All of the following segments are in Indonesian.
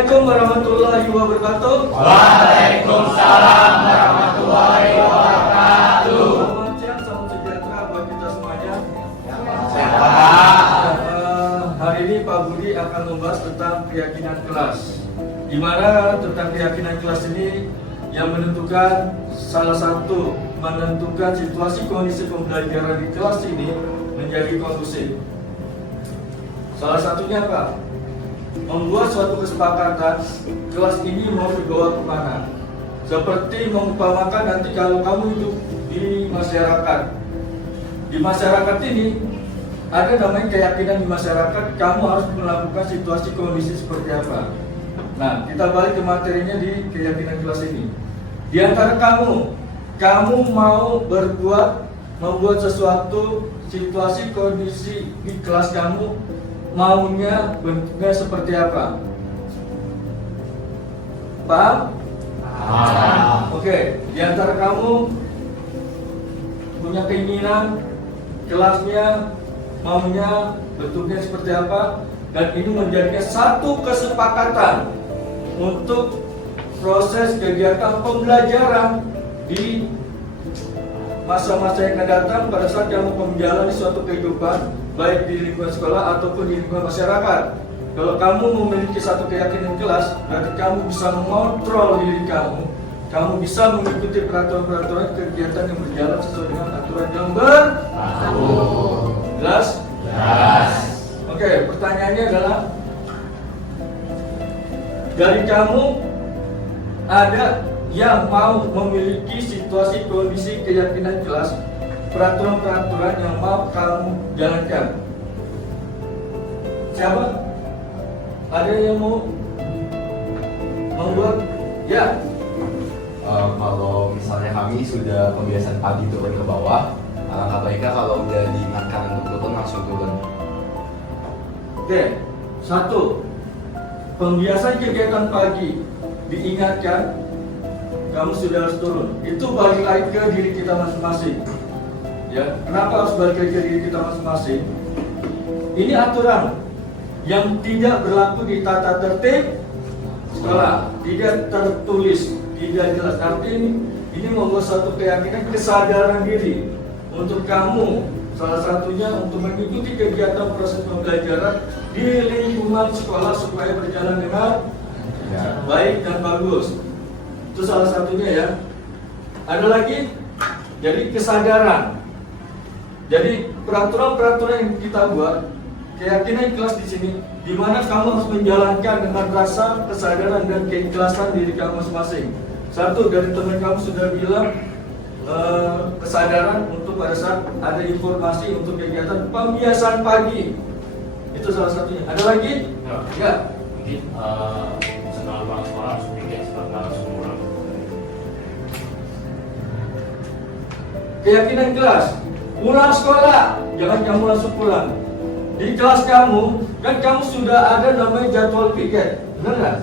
Assalamualaikum warahmatullahi wabarakatuh. Waalaikumsalam warahmatullahi wabarakatuh. Selamat siang, salam sejahtera buat kita semuanya. Sehat. Hari ini Pak Budi akan membahas tentang keyakinan kelas. Di mana tentang keyakinan kelas ini yang menentukan salah satu menentukan situasi kondisi pembelajaran di kelas ini menjadi kondusif. Salah satunya apa? Membuat suatu kesepakatan kelas ini mau dibawa kemana. Seperti mengumpamakan nanti kalau kamu hidup di masyarakat. Di masyarakat ini ada namanya keyakinan di masyarakat, kamu harus melakukan situasi kondisi seperti apa. Nah, kita balik ke materinya di keyakinan kelas ini. Di antara kamu mau membuat sesuatu situasi kondisi di kelas kamu, maunya bentuknya seperti apa? Paham? Oke, di antara kamu punya keinginan kelasnya maunya bentuknya seperti apa, dan ini menjadikan satu kesepakatan untuk proses kegiatan pembelajaran di masa-masa yang akan datang pada saat kamu menjalani suatu kehidupan baik di lingkungan sekolah ataupun di lingkungan masyarakat. Kalau kamu memiliki satu keyakinan kelas, berarti kamu bisa mengontrol diri kamu bisa mengikuti peraturan-peraturan kegiatan yang berjalan sesuai dengan aturan yang berlaku. Jelas? Jelas. Oke, pertanyaannya adalah dari kamu ada yang mau memiliki situasi kondisi keyakinan kelas, peraturan-peraturan yang mau kamu jalankan? Siapa? Ada yang mau membuat? Ya. Kalau misalnya kami sudah kebiasaan pagi turun ke bawah, alangkah baiknya kalau udah diingatkan untuk turun langsung turun. Oke, satu, pembiasaan kegiatan pagi diingatkan, kamu sudah harus turun. Itu balik lagi ke diri kita masing-masing. Ya, kenapa harus balik lagi ke diri kita masing-masing? Ini aturan yang tidak berlaku di tata tertib sekolah, tidak tertulis, tidak jelas. Artinya ini membuat suatu keyakinan, kesadaran diri untuk kamu, salah satunya untuk mengikuti kegiatan proses pembelajaran di lingkungan sekolah supaya berjalan dengan baik dan bagus. Itu salah satunya ya. Ada lagi, jadi kesadaran. Jadi peraturan-peraturan yang kita buat, keyakinan kelas di sini, di mana kamu harus menjalankan dengan rasa kesadaran dan keikhlasan diri kamu masing-masing. Satu, dari teman kamu sudah bilang kesadaran untuk pada saat ada informasi untuk kegiatan pembiasaan pagi. Itu salah satunya. Ada lagi? Ya. Mungkin setelah pulang sekolah harus bikin setelah langsung pulang. Keyakinan kelas, pulang sekolah, jangan kamu langsung pulang. Di kelas kamu, kan kamu sudah ada namanya jadwal piket, benar nggak?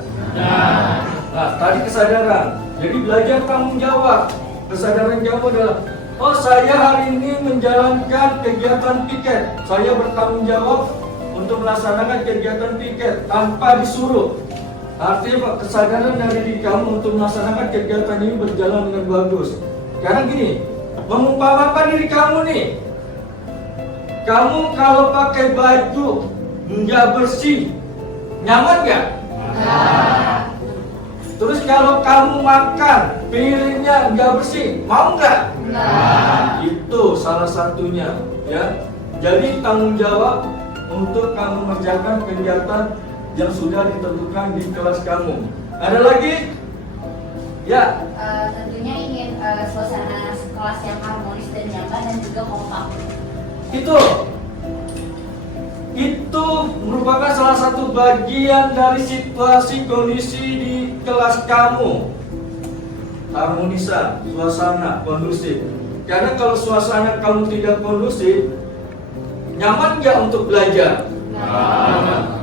Nah, tadi kesadaran. Jadi belajar tanggung jawab. Kesadaran kamu adalah, oh saya hari ini menjalankan kegiatan piket. Saya bertanggung jawab untuk melaksanakan kegiatan piket tanpa disuruh. Artinya kesadaran dari diri kamu untuk melaksanakan kegiatan ini berjalan dengan bagus. Karena gini, mengumpamakan diri kamu nih, kamu kalau pakai baju nggak bersih, nyaman nggak? Terus kalau kamu makan piringnya nggak bersih, mau nggak? Itu salah satunya, ya. Jadi tanggung jawab untuk kamu mengerjakan kegiatan yang sudah ditentukan di kelas kamu. Ada lagi? Ya. Tentunya ingin suasana kelas yang harmonis dan nyaman dan juga kompak. Itu merupakan salah satu bagian dari situasi kondisi di kelas kamu. Harmonisan, suasana kondusif. Karena kalau suasana kamu tidak kondusif, nyaman nggak untuk belajar?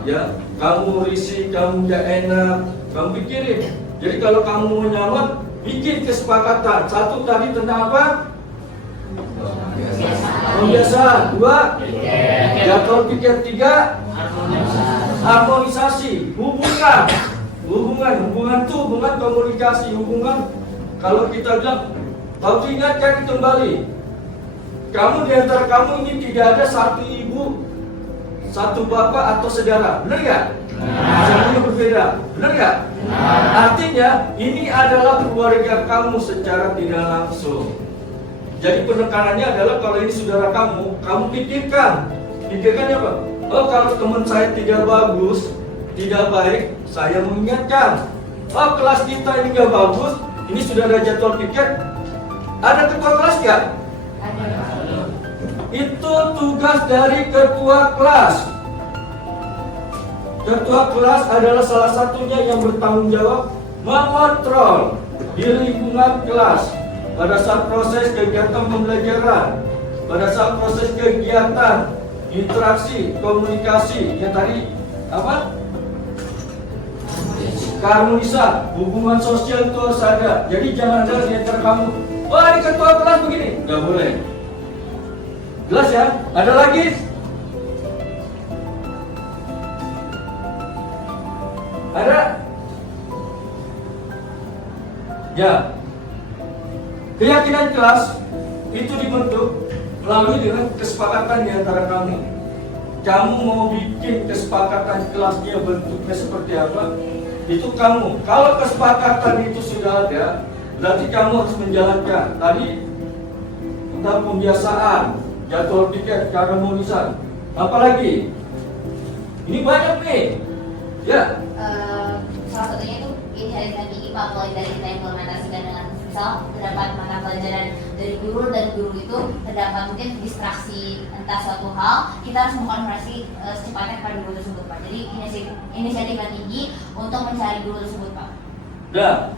Ya, kamu risih, kamu nggak enak, kamu pikirin. Jadi kalau kamu mau nyaman, bikin kesepakatan. Satu tadi tentang apa? Pembiasaan. Dua, jadwal piket. Tiga, harmonisasi. Hubungkan Hubungan tuh hubungan komunikasi, hubungan kalau kita bilang, kau ingatkan kembali, kamu di antara kamu ini tidak ada satu ibu, satu bapak atau saudara, benar nggak? Semuanya berbeda, benar nggak? Artinya ini adalah keluarga kamu secara tidak langsung. Jadi penekanannya adalah kalau ini saudara kamu pikirkannya apa? Oh, kalau teman saya tidak bagus, tidak baik, saya mengingatkan. Oh, kelas kita ini nggak bagus, ini sudah ada jadwal piket. Ada ketua kelas nggak? Itu tugas dari ketua kelas. Ketua kelas adalah salah satunya yang bertanggung jawab mengontrol di lingkungan kelas pada saat proses kegiatan pembelajaran, pada saat proses kegiatan interaksi, komunikasi, yang tadi apa? Keharmonisan, hubungan sosial itu harus ada. Jadi jangan ada di antara kamu, oh ini ketua kelas begini, nggak boleh. Jelas ya? Ada lagi? Ada? Ya. Keyakinan kelas itu dibentuk melalui dengan kesepakatan di antara kamu. Kamu mau bikin kesepakatan kelasnya bentuknya seperti apa? Itu kamu. Kalau kesepakatan itu sudah ada, berarti kamu harus menjalankan. Tadi tentang pembiasaan, jadwal piket, keharmonisan. Apalagi? Ini banyak nih. Ya. Salah satunya itu ini hari tinggi Pak, mulai dari kita implementasikan dengan misal terdapat mata pelajaran dari guru dan guru itu terdapat mungkin distraksi entah suatu hal, kita harus mengkonfirmasi secepatnya kepada guru tersebut Pak. Jadi inisiatif yang tinggi untuk mencari guru tersebut Pak. Dan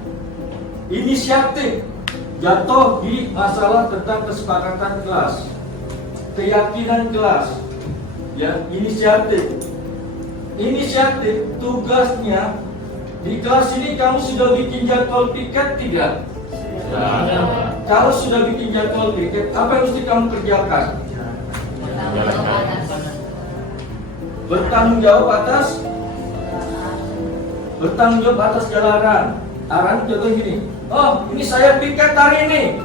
inisiatif jatuh di masalah tentang kesepakatan kelas, keyakinan kelas, ya inisiatif tugasnya di kelas ini. Kamu sudah bikin jadwal piket tidak? Kalau sudah bikin jadwal piket, apa yang mesti kamu kerjakan? Bertanggung jawab atas jalanan. Arahan contoh gini, oh ini saya piket hari ini.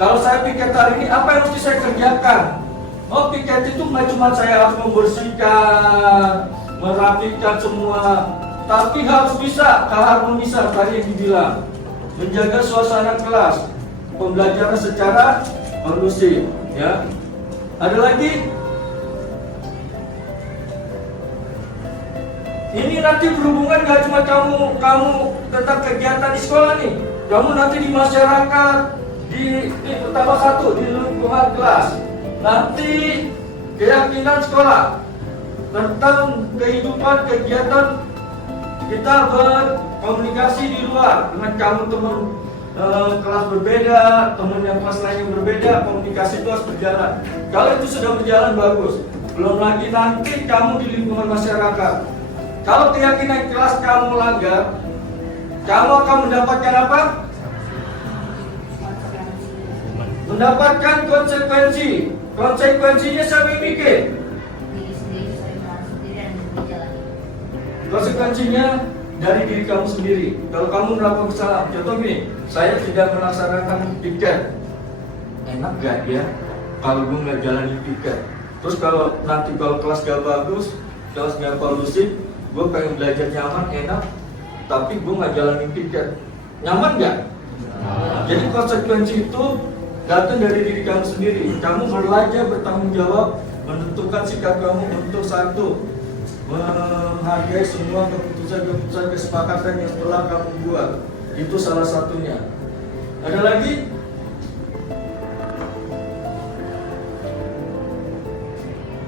Kalau saya piket hari ini, apa yang mesti saya kerjakan? Oh, piket itu nggak cuma saya harus membersihkan, merapikan semua, tapi harus bisa keharmonisan tadi yang dibilang, menjaga suasana kelas, pembelajaran secara kondusif. Ya, ada lagi. Ini nanti berhubungan gak cuma kamu tentang kegiatan di sekolah nih, kamu nanti di masyarakat, di pertama satu di lingkungan kelas, nanti keyakinan sekolah tentang kehidupan kegiatan kita berkomunikasi di luar dengan kamu teman kelas berbeda, teman yang kelas lain yang berbeda, komunikasi itu harus berjalan. Kalau itu sudah berjalan bagus, belum lagi nanti kamu di lingkungan masyarakat. Kalau keyakinan kelas kamu langgar, kamu akan mendapatkan apa? Mendapatkan konsekuensi. Konsekuensinya siapa yang bikin? Konsekuensinya dari diri kamu sendiri. Kalau kamu melakukan kesalahan, contoh gini, saya tidak melaksanakan piket. Enak gak ya kalau gue nggak jalanin piket? Terus kalau nanti kalau kelas gak bagus, kelas gak kondusif, gue pengen belajar nyaman, enak, tapi gue nggak jalanin piket. Nyaman nggak? Jadi konsekuensi itu datang dari diri kamu sendiri. Kamu belajar bertanggung jawab, menentukan sikap kamu untuk satu, menghargai semua keputusan-keputusan kesepakatan yang telah kamu buat. Itu salah satunya. Ada lagi?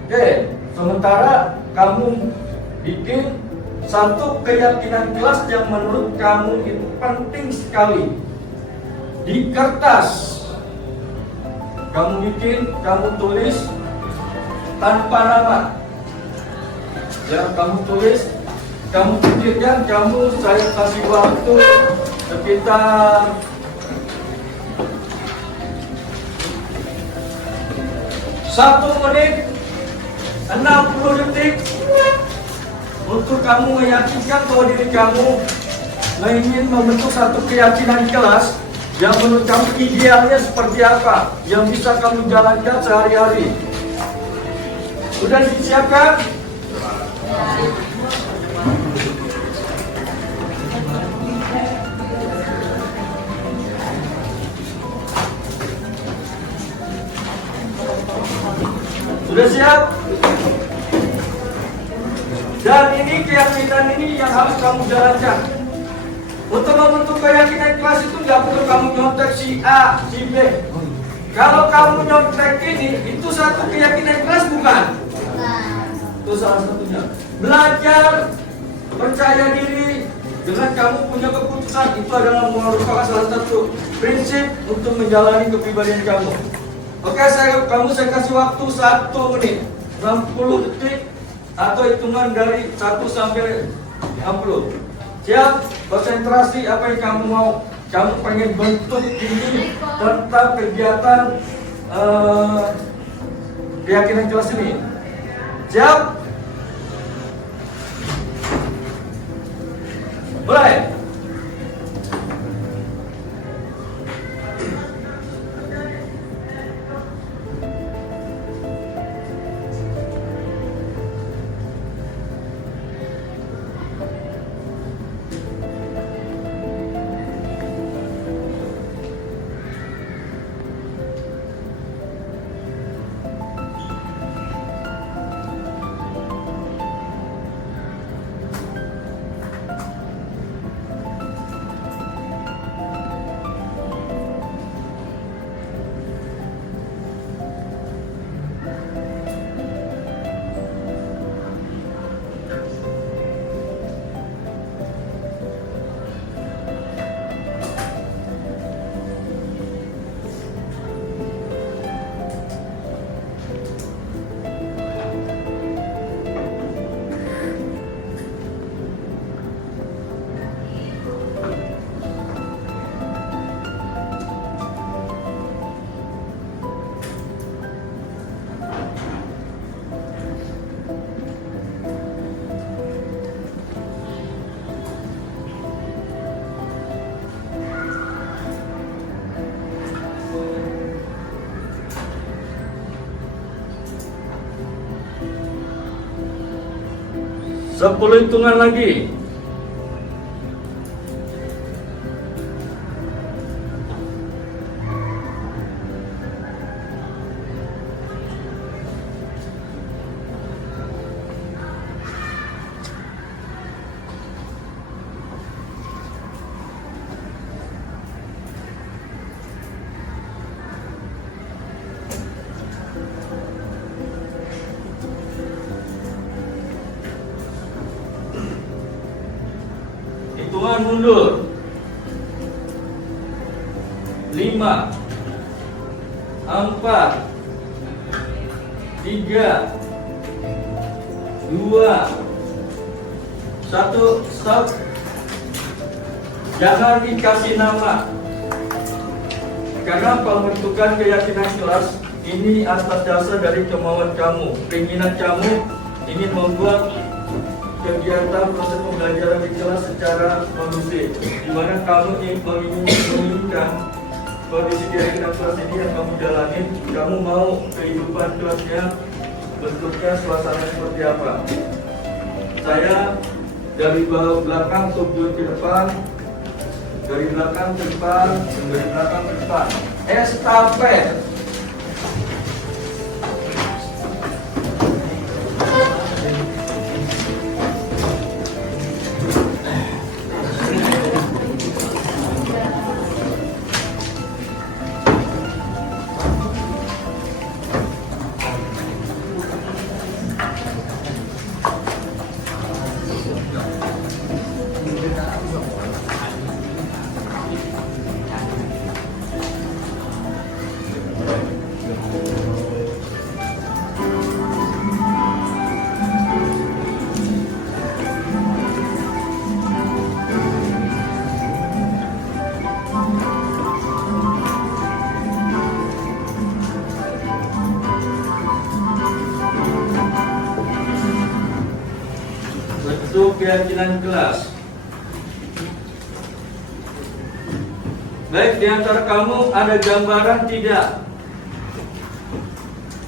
Oke, sementara kamu bikin satu keyakinan kelas yang menurut kamu itu penting sekali di kertas. Kamu bikin, kamu tulis tanpa nama. Ya, kamu tulis, kamu pikirkan, saya kasih waktu sekitar 1 menit 60 detik untuk kamu meyakinkan bahwa diri kamu ingin membentuk satu keyakinan kelas yang menurut kamu idealnya seperti apa, yang bisa kamu jalankan sehari-hari. Sudah disiapkan? Sudah siap? Dan ini keyakinan ini yang harus kamu jalankan. Untuk membentuk keyakinan kelas itu nggak perlu kamu nyontek si A, si B. Kalau kamu nyontek ini, itu satu keyakinan kelas bukan? Itu salah satunya. Belajar, percaya diri, dengan kamu punya keputusan, itu adalah merupakan salah satu prinsip untuk menjalani kepribadian kamu. Oke, saya kasih waktu 1 menit, 60 detik, atau hitungan dari 1 sampai 60. Siap? Konsentrasi apa yang kamu mau. Kamu pengen bentuk ini tentang kegiatan keyakinan kelas ini. Siap? Mulai. Sepuluh hitungan lagi. Hitungan mundur. 5 4 3 2 1, stop. Jangan dikasih nama. Karena pembentukan keyakinan kelas ini atas dasar dari kemauan kamu, keinginan kamu ingin membuat kegiatan proses pembelajaran di kelas secara kondusif, di mana kamu menginginkan kondisi keyakinan kelas ini yang kamu jalani. Kamu mau kehidupan kelasnya bentuknya suasana seperti apa. Saya dari belakang tujuan ke depan, dari belakang ke depan, dari belakang ke depan. Estafet. Bentuk keyakinan kelas. Baik, di antara kamu ada gambaran tidak?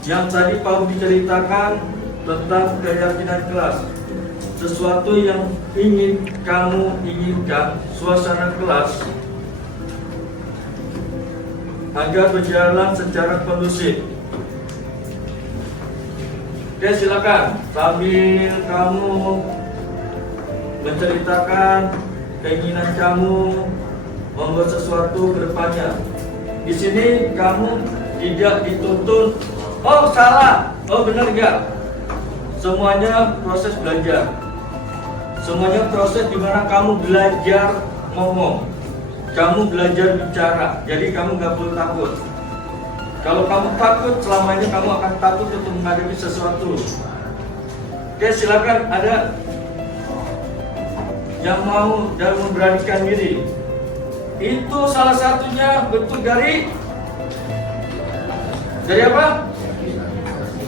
Yang tadi Pak diceritakan tentang keyakinan kelas. Sesuatu yang ingin kamu inginkan, suasana kelas agar berjalan secara kondusif. Oke, silakan sambil kamu menceritakan keinginan kamu membuat sesuatu ke depannya. Di sini kamu tidak dituntut, oh salah, oh benar enggak. Semuanya proses belajar. Semuanya proses di mana kamu belajar ngomong. Kamu belajar bicara. Jadi kamu nggak perlu takut. Kalau kamu takut, selamanya kamu akan takut untuk menghadapi sesuatu. Oke, silakan ada yang mau dan memberanikan diri. Itu salah satunya bentuk dari apa?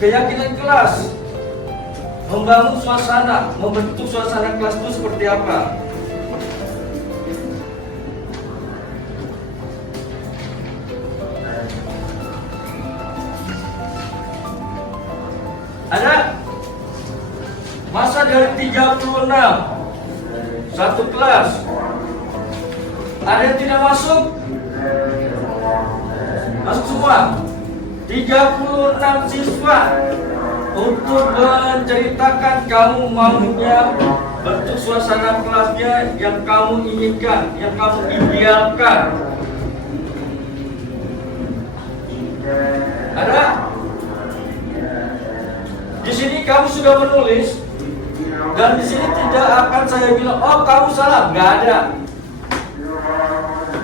Keyakinan kelas. Membangun suasana, membentuk suasana kelas itu seperti apa? Ada masa dari 36 satu kelas. Ada yang tidak masuk? Masuk semua. 36 siswa untuk menceritakan kamu maunya bentuk suasana kelasnya yang kamu inginkan, yang kamu idealkan. Ada? Di sini kamu sudah menulis dan di sini tidak akan saya bilang, oh kamu salah, nggak ada.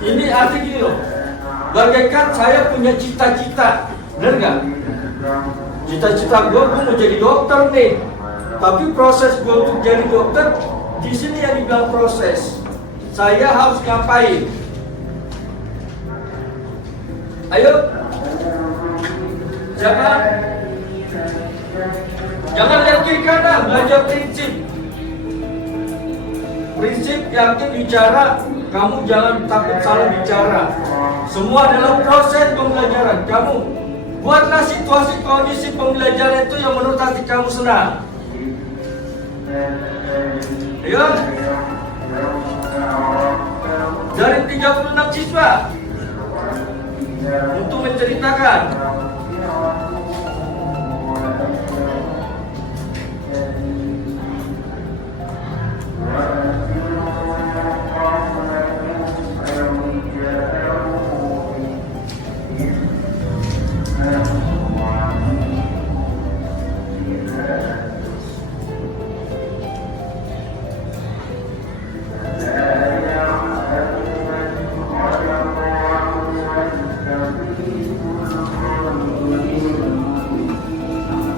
Ini arti gini loh, bagaikan saya punya cita-cita, benar nggak? Cita-cita gue mau jadi dokter nih, tapi proses gue untuk jadi dokter di sini yang dibilang proses. Saya harus ngapain? Ayo, siapa? Jangan lihat kiri kanan, belajar prinsip. Prinsip yakin bicara, kamu jangan takut salah bicara. Semua adalah proses pembelajaran. Kamu buatlah situasi kondisi pembelajaran itu yang menurut hati kamu senang. Ayo. Dari 36 siswa untuk menceritakan.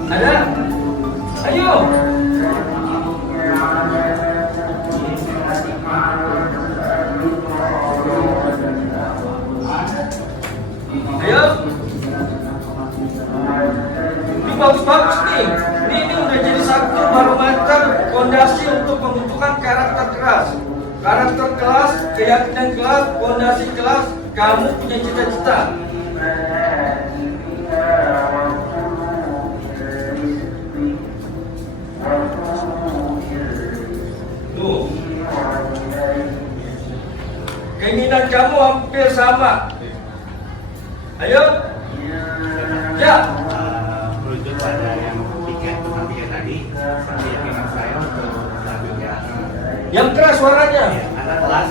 Ada? Ayo. Ayo. Ini bagus-bagus nih. Ini udah jadi satu barometer fondasi untuk pembentukan karakter kelas. Karakter kelas, keyakinan kelas, fondasi kelas. Kamu punya cita-cita. Tuh. Keinginan kamu hampir sama. Ayo. Ya. Merujuk pada yang piket tadi, keyakinan saya untuk selanjutnya. Yang keras suaranya. Anak kelas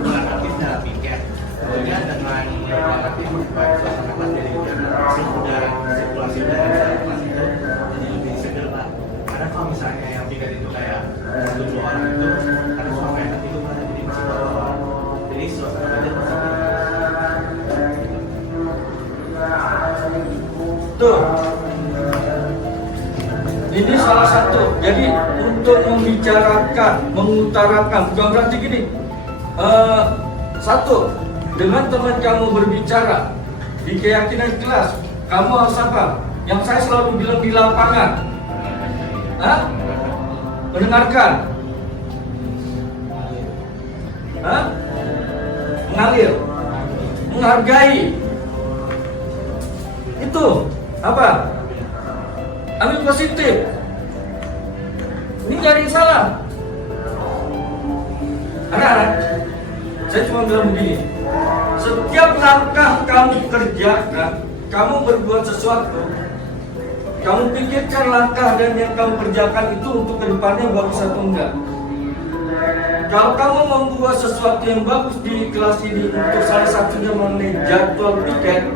menghadapi secara piket. Kemudian dengan menghadapi suasana kelas dari udara, sirkulasi udara dari kelas itu jadi lebih seger lah. Karena kalau misalnya yang piket itu kayak 7 orang itu, kan suara enak itu kan jadi masih bawah. Jadi suasana belajar masih Tuh. Ini salah satu. Jadi untuk membicarakan, mengutarakan, bukan berarti gini. Satu, dengan teman kamu berbicara di keyakinan kelas, kamu harus apa? Yang saya selalu bilang di lapangan. Hah? Mendengarkan. Hah? Mengalir. menghargai. Itu apa? Ambil positif. Ini nggak ada yang salah. Anak-anak, saya cuma bilang begini. Setiap langkah kamu kerjakan, kamu berbuat sesuatu, kamu pikirkan langkah dan yang kamu kerjakan itu untuk kedepannya bagus atau enggak. Kalau kamu membuat sesuatu yang bagus di kelas ini untuk salah satunya mengenai jadwal piket,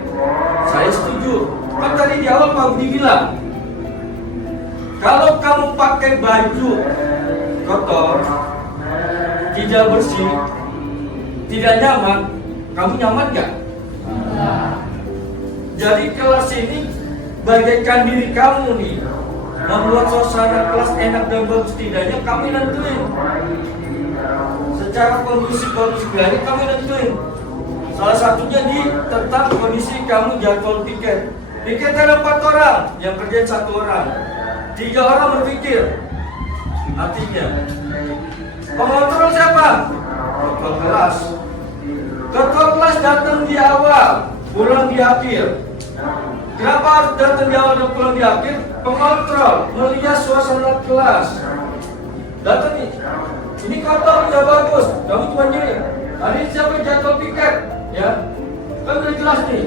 saya setuju. Kan tadi di awal Pak Budi bilang, kalau kamu pakai baju kotor, tidak bersih, tidak nyaman, kamu nyaman nggak? Jadi kelas ini bagaikan diri kamu nih, membuat suasana kelas enak dan bagus tidaknya kami nentuin. Secara kondisi bilangnya kami nentuin. Salah satunya di tentang kondisi kamu jadwal piket. Piket ada 4 orang, yang kerjain 1 orang. 3 orang berpikir. Artinya, pengontrol siapa? Ketua kelas. Ketua kelas datang di awal, pulang di akhir. Kenapa harus datang di awal dan pulang di akhir? Pengontrol, melihat suasana kelas. Datang nih, ini kotor udah bagus, kamu cuma gini. Hari ini siapa jadwal piket? Ya, kan udah jelas nih.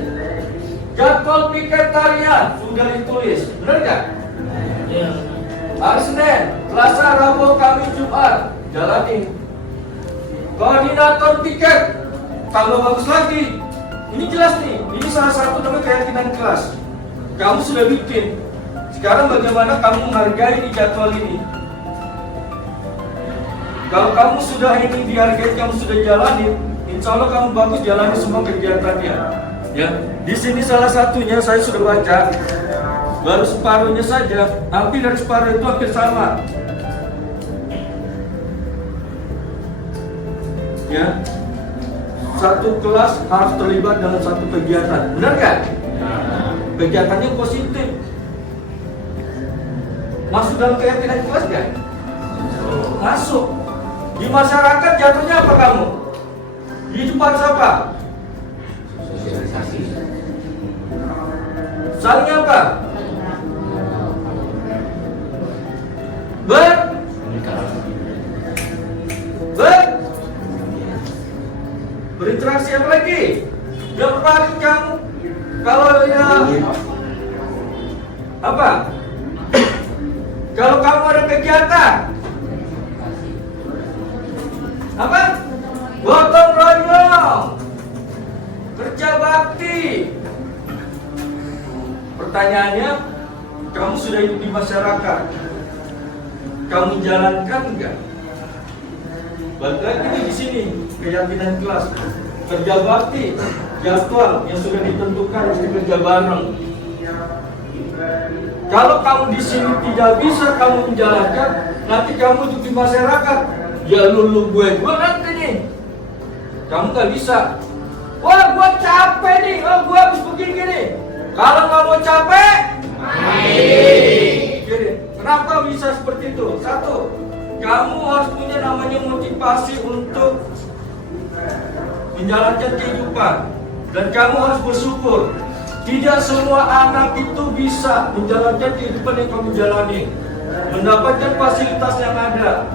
Jadwal piket tarian sudah ditulis, benar nggak? Iya. Hari Senin, Selasa, Rabu, Kamis, Jumat, jalanin. Koordinator piket, tambah bagus lagi. Ini jelas nih, ini salah satu namanya keyakinan kelas. Kamu sudah bikin. Sekarang bagaimana kamu menghargai di jadwal ini? Kalau kamu sudah ini dihargai, kamu sudah jalanin, insya Allah kamu bagus jalani semua kegiatannya. Ya, di sini salah satunya saya sudah baca, baru separuhnya saja, hampir dari separuh itu hampir sama. Ya, satu kelas harus terlibat dalam satu kegiatan, benar nggak? Kegiatannya positif. Masuk dalam keyakinan kelas nggak? Masuk. Di masyarakat jatuhnya apa kamu? Hidup harus apa? Sosialisasi. Saling apa? Berinteraksi apa lagi? Yang paling kamu kalau ya apa? Kalau kamu ada kegiatan apa? Gotong royong, kerja bakti. Pertanyaannya, kamu sudah hidup di masyarakat, kamu jalankan enggak? Balik lagi nih di sini keyakinan kelas, kerja bakti, jadwal yang sudah ditentukan mesti kerja bareng. Kalau kamu di sini tidak bisa kamu menjalankan, nanti kamu hidup di masyarakat, ya lulu gue nanti nih, kamu nggak bisa. Wah, gue capek nih, gue habis begini. Kalau nggak mau capek, gini. Kenapa bisa seperti itu? Satu, kamu harus punya namanya motivasi untuk menjalankan kehidupan, dan kamu harus bersyukur. Tidak semua anak itu bisa menjalankan kehidupan yang kamu jalani, mendapatkan fasilitas yang ada.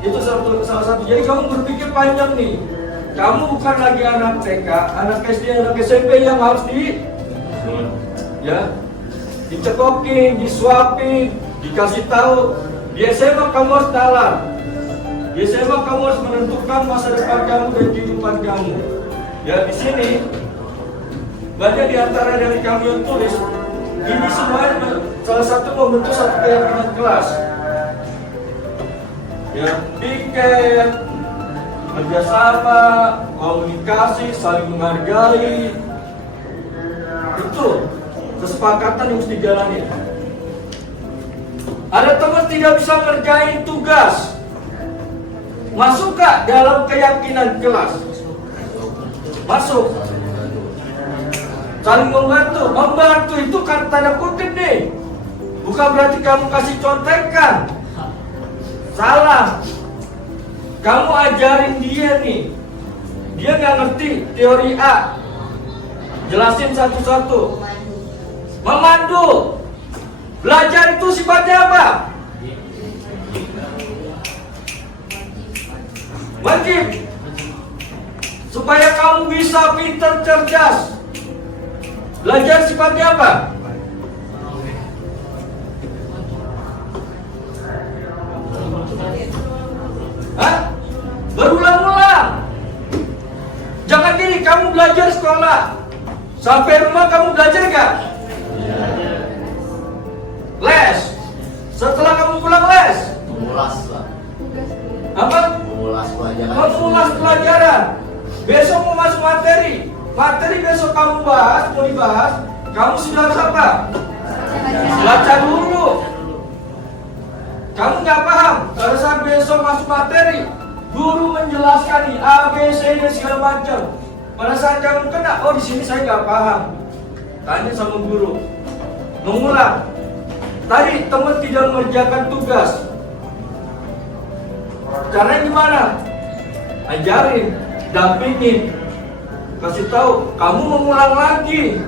Itu salah satu. Jadi kamu berpikir panjang nih. Kamu bukan lagi anak TK, anak SD, anak SMP yang harus dicekokin, disuapin, dikasih tahu. Di SMA kamu harus nalar. Di SMA kamu harus menentukan masa depan kamu dan kehidupan kamu. Ya, di sini banyak di antara dari kami yang tulis, ini semuanya salah satu membentuk satu keyakinan kelas. Ya, piket, kerjasama, komunikasi, saling menghargai, itu kesepakatan yang mesti dijalani. Ada teman tidak bisa ngerjain tugas, masuk gak dalam keyakinan kelas? Masuk. Saling membantu. Membantu itu kan tanda kutip nih, bukan berarti kamu kasih contekan. Salah. Kamu ajarin dia nih, dia nggak ngerti teori A, Jelasin satu-satu. Memandu. Memandu. Belajar itu sifatnya apa? Wajib. Supaya kamu bisa pintar cerdas. Belajar sifatnya apa? Hah? Berulang-ulang. Jangan gini, kamu belajar sekolah. Sampai rumah kamu belajar gak? Les. Setelah kamu pulang les. Mengulas lah. Apa? Mengulas pelajaran. Mengulas pelajaran. Besok mau masuk materi. Materi besok kamu bahas, mau dibahas. Kamu sudah harus apa? Baca dulu. Kamu nggak paham. Pada saat besok masuk materi, guru menjelaskan nih A, B, C, D segala macam. Pada saat kamu kena, oh di sini saya nggak paham. Tanya sama guru. Mengulang. Tadi teman tidak mengerjakan tugas. Caranya gimana? Ajarin, dampingin, kasih tahu. Kamu mengulang lagi.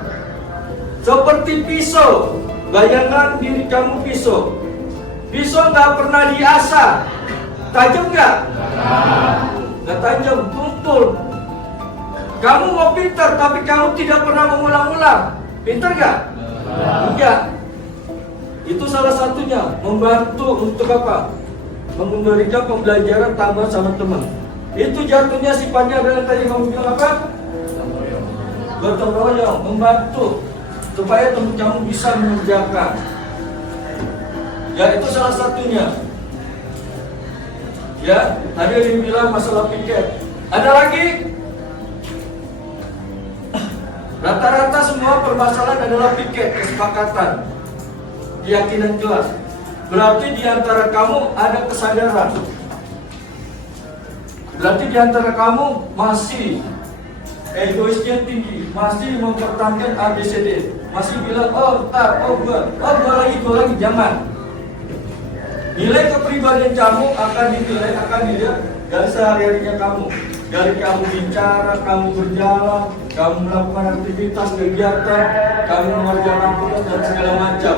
Seperti pisau. Bayangkan diri kamu pisau. Pisau nggak pernah diasah. Tajam nggak? Nggak tajam, tumpul. Kamu mau pintar tapi kamu tidak pernah mengulang-ulang. Pintar nggak? Enggak. Itu salah satunya, membantu untuk apa? Memberikan pembelajaran tambahan sama teman. Itu jatuhnya sifatnya adalah tadi kamu bilang apa? Gotong royong, membantu supaya teman kamu bisa mengerjakan. Ya itu salah satunya. Ya, tadi ada yang bilang masalah piket. Ada lagi? Rata-rata semua permasalahan adalah piket, kesepakatan, keyakinan kelas. Berarti di antara kamu ada kesadaran. Berarti di antara kamu masih egoisnya tinggi, masih mempertahankan ABCD, masih bilang oh ntar, oh gua lagi, jangan. Nilai kepribadian kamu akan dinilai, akan dilihat dari sehari-harinya kamu. Dari kamu bicara, kamu berjalan, kamu melakukan aktivitas, kegiatan, kamu mengerjakan tugas dan segala macam.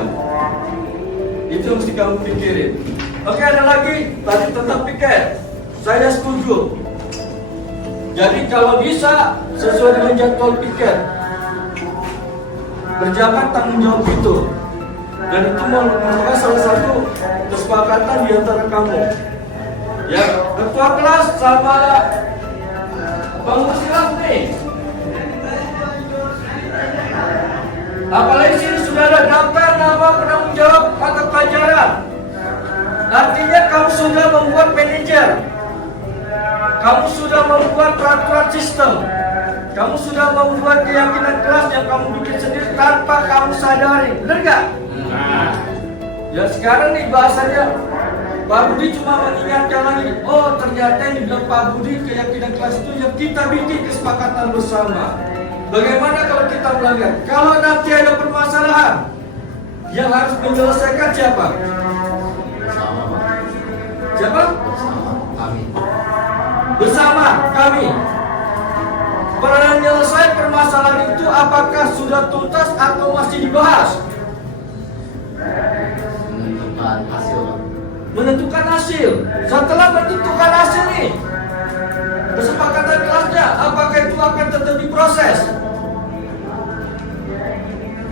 Itu yang mesti kamu pikirin. Oke, ada lagi tadi tentang piket. Saya setuju. Jadi kalau bisa sesuai dengan jadwal piket, berjalan tanggung jawab itu. Dan itu merupakan salah satu kesepakatan di antara kamu. Ya, ketua kelas sama pengurus kelas nih. Apalagi sini sudah ada daftar nama penanggung jawab mata pelajaran. Artinya kamu sudah membuat manajer. Kamu sudah membuat peraturan sistem. Kamu sudah membuat keyakinan kelas yang kamu bikin sendiri tanpa kamu sadari. Benar nggak? Ya sekarang nih bahasanya Pak Budi cuma mengingatkan lagi. Oh ternyata yang dibilang Pak Budi keyakinan kelas itu yang kita bikin kesepakatan bersama. Bagaimana kalau kita melanggar? Kalau nanti ada permasalahan yang harus menyelesaikan siapa? Bersama, Pak. Siapa? Bersama kami. Bersama kami. Pernah menyelesai permasalahan itu apakah sudah tuntas atau masih dibahas? Menentukan hasil, Pak. Menentukan hasil. Setelah menentukan hasil nih, kesepakatan kelasnya, apakah itu akan tetap diproses?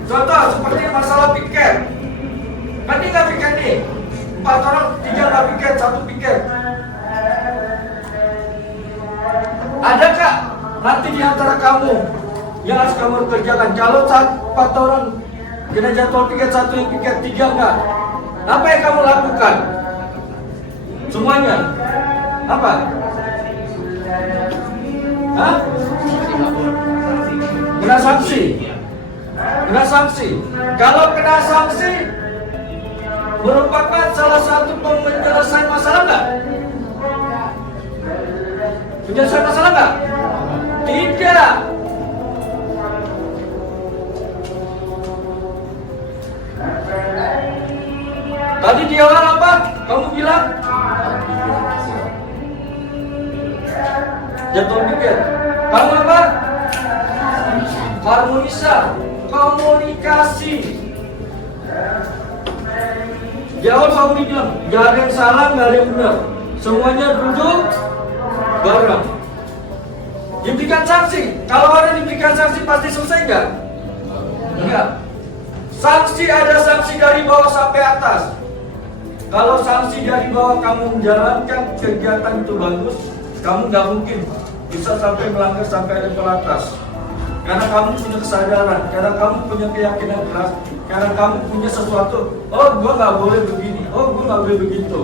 Contoh seperti masalah piket. Kan dia nggak piket nih, 4 orang, 3 nggak piket, 1 piket. Adakah nanti di antara kamu yang harus kamu kerjakan? Kalau 4 orang kena jadwal piket, 1 yang piket, 3 enggak. Apa yang kamu lakukan? Semuanya. Apa? Hah? Kena sanksi. Kena sanksi. Kalau kena sanksi merupakan salah satu penyelesaian masalah enggak? Penyelesaian masalah enggak? Tidak. Tadi di awal apa? Kamu bilang? Jadwal piket. Kamu apa? harmonisasi, komunikasi. Di awal Pak Budi bilang, gak ada yang salah, gak ada yang benar. Semuanya duduk bareng. Diberikan sanksi. Kalau orang diberikan sanksi pasti selesai nggak? Enggak. Sanksi ada sanksi dari bawah sampai atas. Kalau sanksi dari bawah kamu menjalankan kegiatan itu bagus, kamu nggak mungkin bisa sampai melanggar sampai level atas. Karena kamu punya kesadaran, karena kamu punya keyakinan keras, karena kamu punya sesuatu. Oh, gua nggak boleh begini. Oh, gua nggak boleh begitu.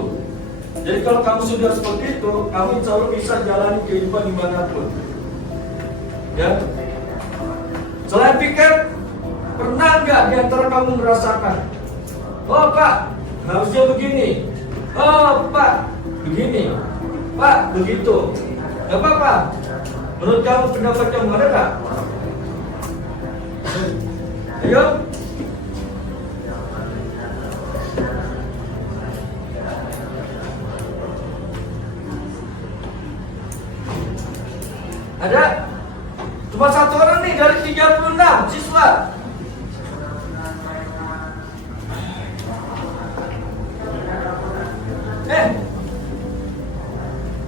Jadi kalau kamu sudah seperti itu, kamu insya Allah bisa jalani kehidupan dimanapun. Ya. Selain piket, pernah nggak di antara kamu merasakan? Oh Pak, harusnya begini. Oh Pak, begini. Pak, begitu. Gak apa-apa. Menurut kamu pendapat yang mana nggak? Ayo. Ada? Cuma satu orang nih dari 36 siswa.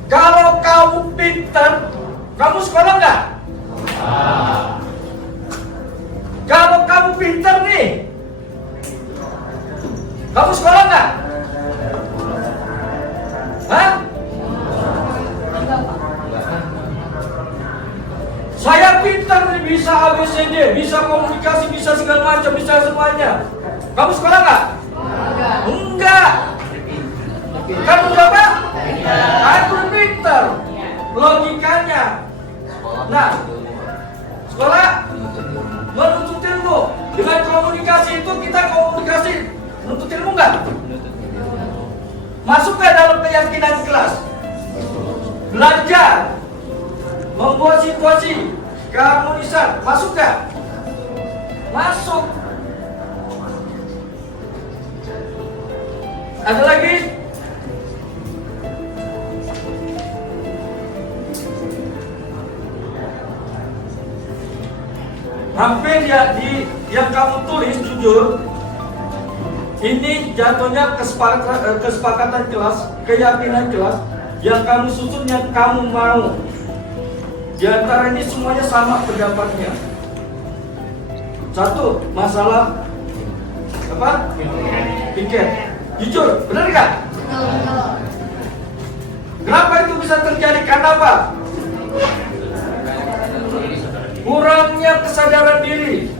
Kalau kamu pintar, kamu sekolah nggak? Kalau kamu pintar nih, kamu sekolah nggak? Hah? Saya pintar nih, bisa ABCD, bisa komunikasi, bisa segala macam, bisa semuanya. Kamu sekolah nggak? Enggak. Kamu apa? Aku pintar. Logikanya. Nah, sekolah menuntut ilmu. Dengan komunikasi itu kita komunikasi menuntut ilmu nggak? Masuk ke dalam keyakinan kelas. Belajar. Membuat situasi keharmonisan, masuk gak? Masuk. Ada lagi? Hampir ya yang kamu tulis jujur, ini jatuhnya kesepakatan kelas, keyakinan kelas yang kamu susun, yang kamu mau. Di antara ini semuanya sama pendapatnya. Satu, masalah apa? Piket. Jujur, benar nggak? Kenapa itu bisa terjadi? Karena apa? Kurangnya kesadaran diri.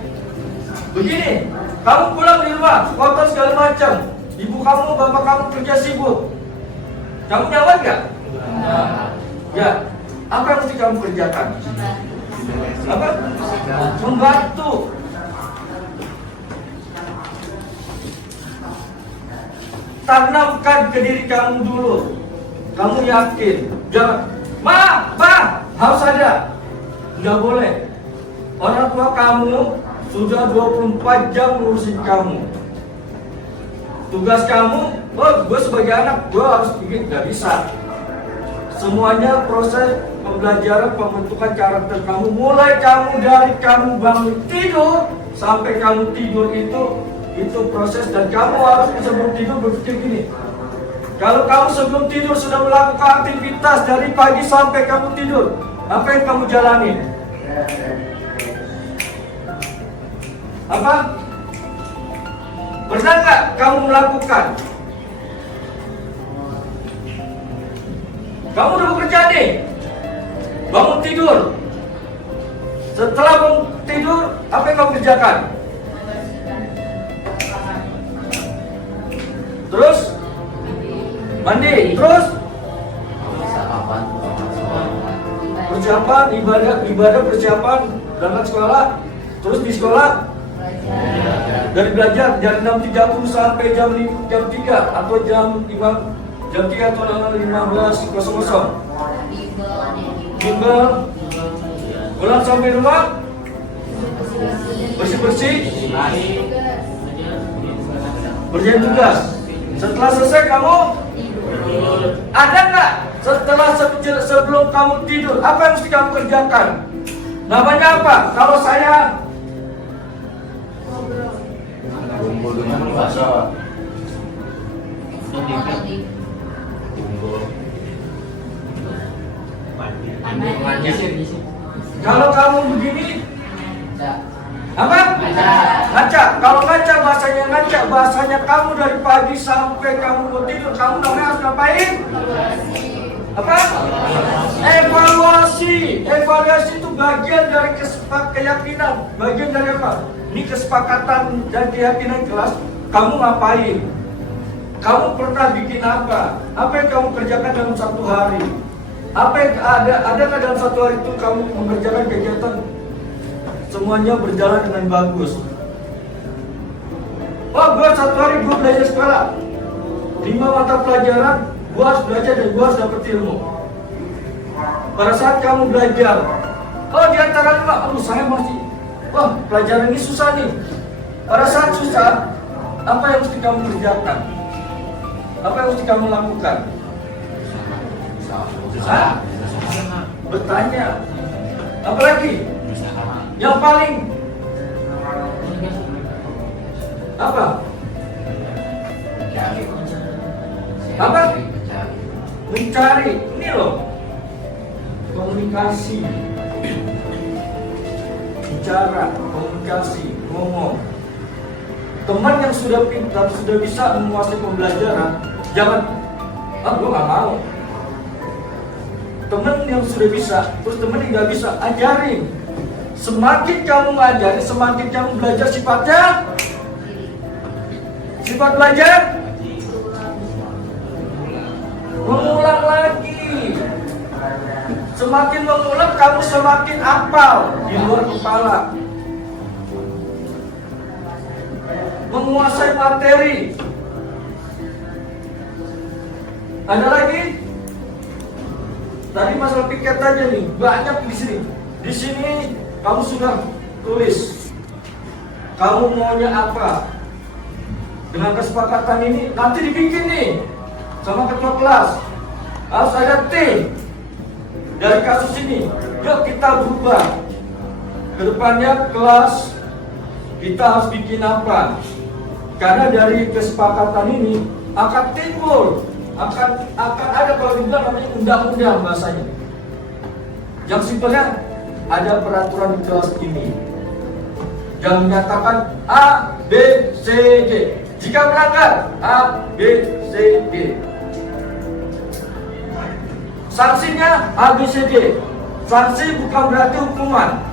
Begini, kamu pulang di rumah, kotor segala macam. Ibu kamu, bapak kamu kerja sibuk. Kamu nyaman nggak? Ya. Apa yang mesti kamu kerjakan? Apa? Membantu. Tanamkan ke diri kamu dulu. Kamu yakin? Jangan, Ma, harus ada. Nggak boleh. Orang tua kamu sudah 24 jam ngurusin kamu. Tugas kamu, oh gue sebagai anak, gue harus bikin, nggak bisa. Semuanya proses pembelajaran pembentukan karakter kamu, mulai kamu dari kamu bangun tidur sampai kamu tidur itu proses, dan kamu harus sebelum tidur berpikir gini. Kalau kamu sebelum tidur sudah melakukan aktivitas dari pagi sampai kamu tidur, apa yang kamu jalani? Apa? Pernah nggak kamu melakukan? Kamu udah bekerja nih, bangun tidur. Setelah bangun tidur, apa yang kamu kerjakan? Terus mandi, terus persiapan ibadah persiapan berangkat sekolah. Terus di sekolah dari belajar jam 6.30 sampai jam 3 atau jam 3 atau 15.00. Bimbel. Pulang sampai rumah, bersih-bersih, kerjain tugas. Setelah selesai kamu ada nggak? Sebelum kamu tidur, apa yang mesti kamu kerjakan? Namanya apa? Kalau saya dengan bahasa Lebih unggul. pandai. Kalau kamu begini, apa? Ngaca. Kalau bahasanya kamu dari pagi sampai kamu mau tidur, kamu namanya harus ngapain? Apa? Evaluasi. Evaluasi itu bagian dari keyakinan. Bagian dari apa? Ini kesepakatan dan keyakinan kelas. Kamu ngapain? Kamu pernah bikin apa? Apa yang kamu kerjakan dalam satu hari? Apa yang adakah dalam satu hari itu kamu mengerjakan kegiatan semuanya berjalan dengan bagus? Oh, satu hari gue belajar sekolah 5 mata pelajaran, gue harus belajar dan gue harus dapat ilmu. Pada saat kamu belajar, oh di antara 5, saya masih, pelajaran ini susah nih. Pada saat susah, apa yang mesti kamu kerjakan? Apa yang mesti kamu lakukan? Bertanya. Apalagi? Yang paling apa? Apa? Mencari. Ini loh. Komunikasi. Bicara, komunikasi, ngomong. Teman yang sudah pintar, sudah bisa menguasai pembelajaran, jangan, gue gak mau. Teman yang sudah bisa, terus teman yang gak bisa, ajarin. Semakin kamu ngajari, semakin kamu belajar sifatnya. Sifat belajar mengulang lagi. Semakin mengulang, kamu semakin hafal di luar kepala. Menguasai materi. Ada lagi? Tadi masalah piket aja nih, banyak di sini. Di sini kamu sudah tulis. Kamu maunya apa? Dengan kesepakatan ini nanti dibikin nih sama ketua kelas. Harus ada tim dari kasus ini. Yuk kita berubah. Kedepannya kelas kita harus bikin apa? Karena dari kesepakatan ini akan timbul, akan ada kalau dibilang namanya undang-undang bahasanya. Yang simpelnya ada peraturan di kelas ini yang menyatakan A, B, C, D. Jika melanggar A, B, C, D, sanksinya A, B, C, D. Sanksi bukan berarti hukuman,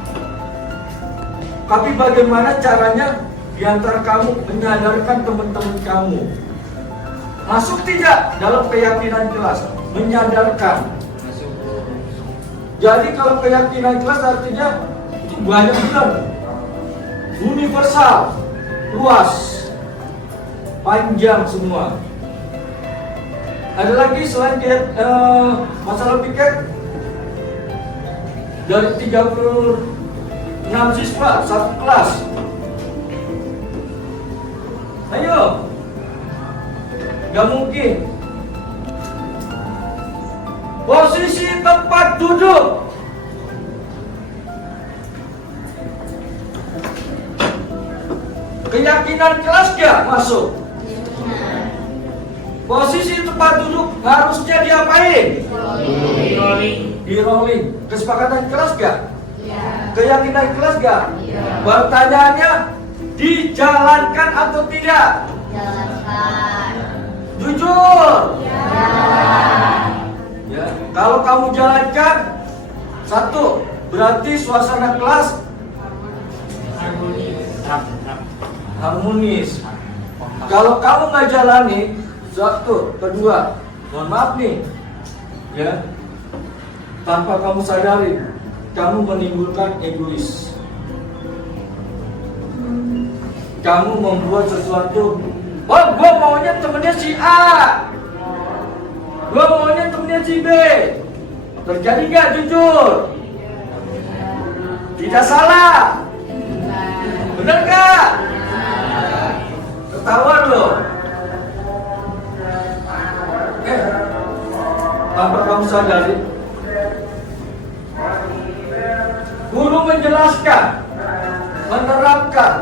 tapi bagaimana caranya di antara kamu menyadarkan teman-teman kamu. Masuk tidak dalam keyakinan kelas, menyadarkan. Jadi kalau keyakinan kelas artinya itu banyak benar, universal, luas, panjang semua. Ada lagi selain masalah piket dari 36 siswa satu kelas. Ayo, gak mungkin. Posisi tempat duduk. Keyakinan kelas gak masuk. Posisi tempat duduk harusnya diapain? Di rolling. Kesepakatan kelas gak? Keyakinan kelas gak? Pertanyaannya, dijalankan atau tidak? Jalankan. Jujur. Ya, kalau kamu jalankan, satu, berarti suasana kelas harmonis. Kalau kamu nggak jalani, satu, kedua, mohon maaf nih, ya, tanpa kamu sadari, kamu menimbulkan egois. Kamu membuat sesuatu, oh gue maunya temennya si A, gue maunya temennya si B. Terjadi gak jujur? Tidak salah. Bener gak? Ketahuan loh. Tanpa kamu sadari, guru menjelaskan, menerapkan,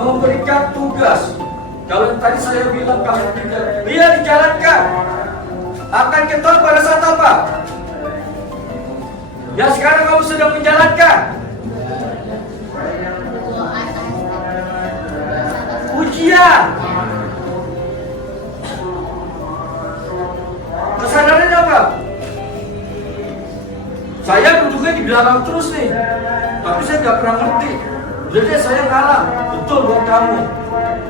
memberikan tugas, Kalau yang tadi saya bilang kamu tidak, dia dijalankan. Akan ketahuan pada saat apa? Ya sekarang kamu sedang menjalankan. Ujian. Kesadarannya apa? Saya duduknya di belakang terus nih, tapi saya nggak pernah ngerti. Jadi saya ngalah, betul buat kamu.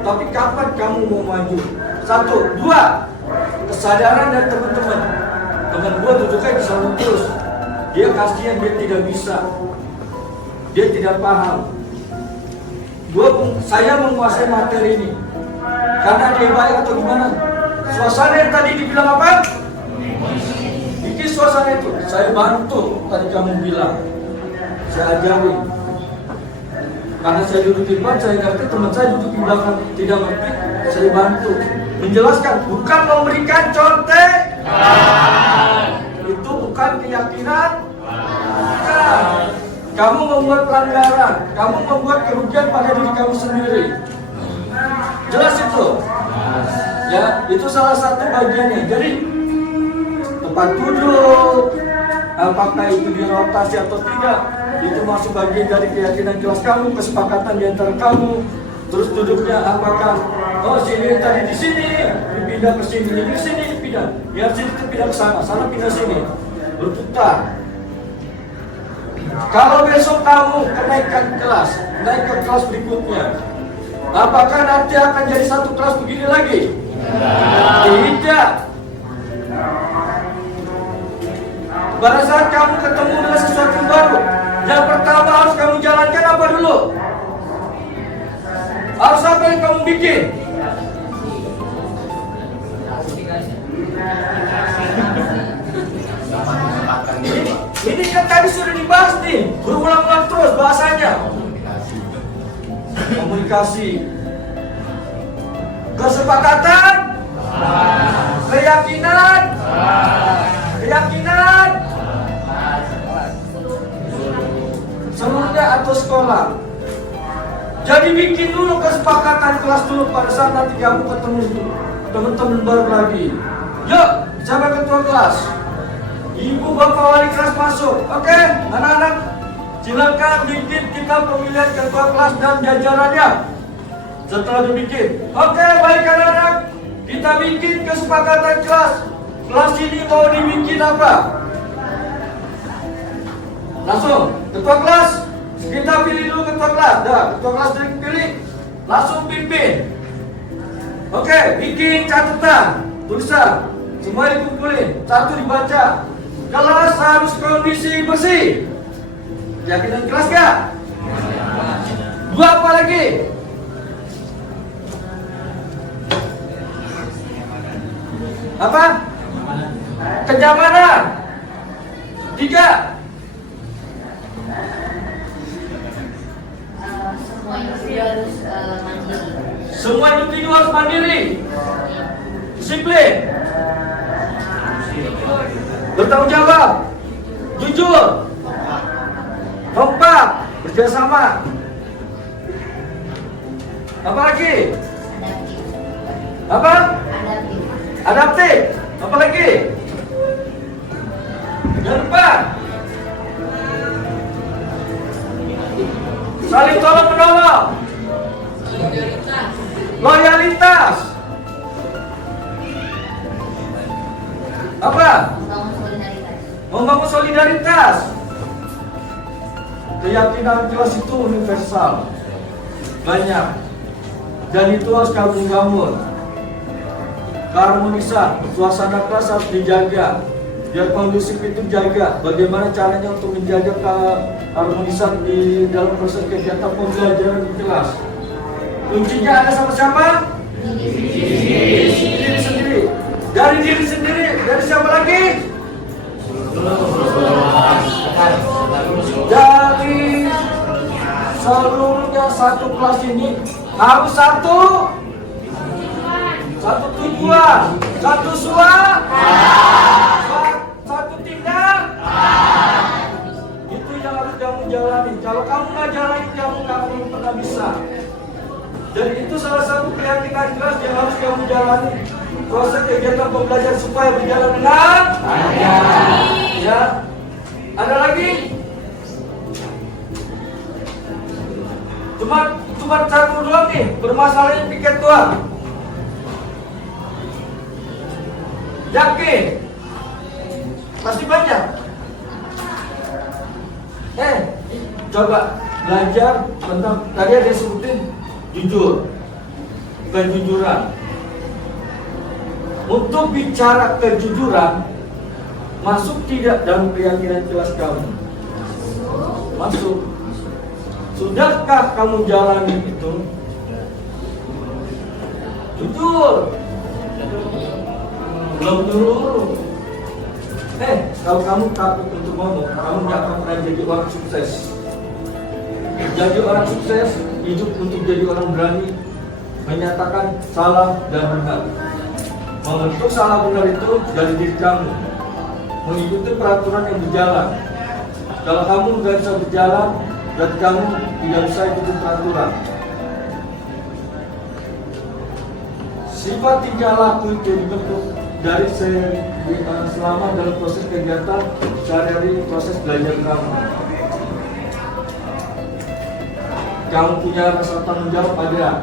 Tapi kapan kamu mau maju? 1, 2, kesadaran dari teman-teman. Teman gua duduknya di sana terus. Dia kasihan, dia tidak bisa, dia tidak paham. Saya menguasai materi ini karena dia baik atau gimana? Suasana yang tadi dibilang apa? Bikin suasana itu. Saya bantu tadi kamu bilang. Saya ajari. Karena saya duduk di depan, saya ngerti. Teman saya duduk di belakang tidak ngerti. Saya bantu menjelaskan, bukan memberikan contek. Itu bukan keyakinan. Bukan. Kamu membuat pelanggaran, kamu membuat kerugian pada diri kamu sendiri. Jelas itu? Ya, itu salah satu bagiannya. Jadi tempat duduk, apakah itu dirotasi atau tidak, itu masuk bagian dari keyakinan kelas kamu, kesepakatan di antara kamu. Terus duduknya apakah sini tadi di sini, dipindah ke sini, di sini dipindah, ya sini pindah ke sana, sana pindah sini, berputar. Kalau besok kamu naik ke kelas berikutnya, apakah nanti akan jadi satu kelas begini lagi? Tidak. Pada saat kamu ketemu dengan sesuatu yang baru, yang pertama harus kamu jalankan apa dulu? Harus apa yang kamu bikin? Ini kan tadi sudah dibahas nih, berulang-ulang terus bahasanya. Komunikasi, kesepakatan, keyakinan, seluruhnya atau sekolah. Jadi bikin dulu kesepakatan kelas dulu pada saat nanti kamu ketemu teman-teman baru lagi. Yuk, siapa ketua kelas? Ibu bapak wali kelas masuk. Oke, anak-anak, silakan bikin kita pemilihan ketua kelas dan jajarannya. Setelah dibikin, oke, baik anak-anak, kita bikin kesepakatan kelas. Kelas ini mau dibikin apa? Langsung, ketua kelas, kita pilih dulu ketua kelas. Dah, ketua kelas dipilih, langsung pimpin. Oke, bikin catatan, tulisan, semua dikumpulin, satu dibaca. Kelas harus kondisi bersih. Yakinan kelas gak? Dua apa lagi? Apa? Kenyamanan. 3. Semua individu harus mandiri. Semua individu harus mandiri. Disiplin. Bertanggung jawab. Jujur. Kompak. Bekerjasama. Apa lagi? Apa? Adaptif. Apa lagi? Yang depan. Saling tolong menolong. Loyalitas. Apa? Membangun solidaritas. Keyakinan kelas itu universal, banyak, dan itu harus kamu bangun. Keharmonisan, suasana kelas harus dijaga, biar kondusif itu jaga. Bagaimana caranya untuk menjaga keharmonisan di dalam proses kegiatan pembelajaran di kelas? Kuncinya ada sama siapa? Diri sendiri. Dari diri sendiri, dari siapa lagi? Dari seluruhnya satu kelas ini harus satu tujuan, satu suara, satu tindak. Itu yang harus kamu jalani. Kalau kamu nggak jalani, kamu nggak akan pernah bisa. Jadi itu salah satu keyakinan keras yang harus kamu jalani. Proses kegiatan pembelajaran supaya berjalan dengan ya. Ada lagi? Cuma satu doang nih, permasalahan piket doang. Yakin? Pasti banyak. Coba belajar tentang tadi ada sebutin jujur, kejujuran. Untuk bicara kejujuran, masuk tidak dalam keyakinan kelas kamu? Masuk. Sudahkah kamu jalani itu? Jujur. Belum dulu. Kalau kamu takut untuk ngomong, kamu gak akan pernah jadi orang sukses. Jadi orang sukses, hidup untuk jadi orang berani, menyatakan salah dan benar. Membentuk salah benar itu dari diri kamu, mengikuti peraturan yang berjalan. Kalau kamu nggak bisa berjalan, berarti kamu tidak bisa ikuti peraturan. Sifat tingkah laku itu dibentuk dari selama dalam proses kegiatan sehari-hari, proses belajar kamu. Kamu punya rasa tanggung jawab ada,